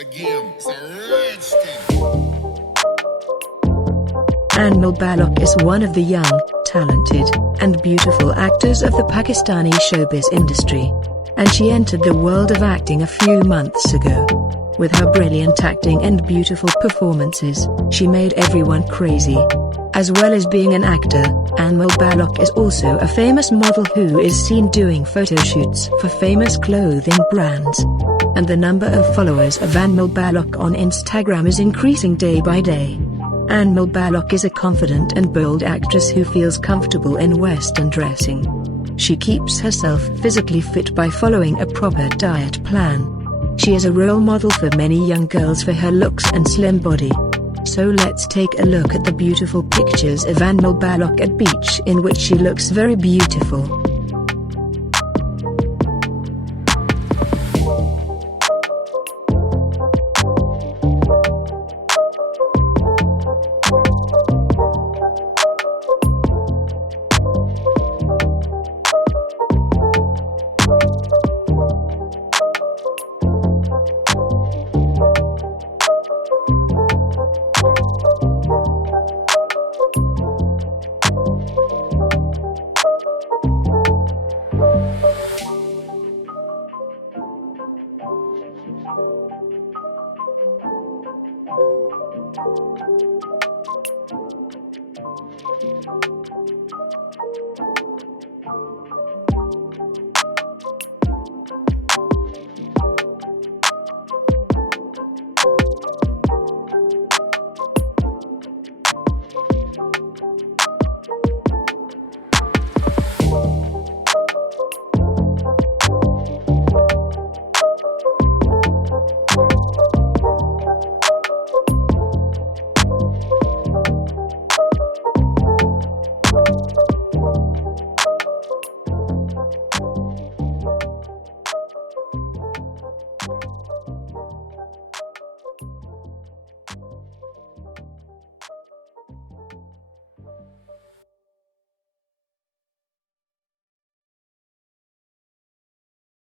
again. It's a rich thing. Anmol Balok is one of the young, talented, and beautiful actors of the Pakistani showbiz industry. And she entered the world of acting a few months ago. With her brilliant acting and beautiful performances, she made everyone crazy. As well as being an actor, Anmol Balok is also a famous model who is seen doing photo shoots for famous clothing brands. And the number of followers of Anmol Balok on Instagram is increasing day by day. Anmol Balok is a confident and bold actress who feels comfortable in Western dressing. She keeps herself physically fit by following a proper diet plan. She is a role model for many young girls for her looks and slim body. So let's take a look at the beautiful pictures of Anmol Balok at beach in which she looks very beautiful.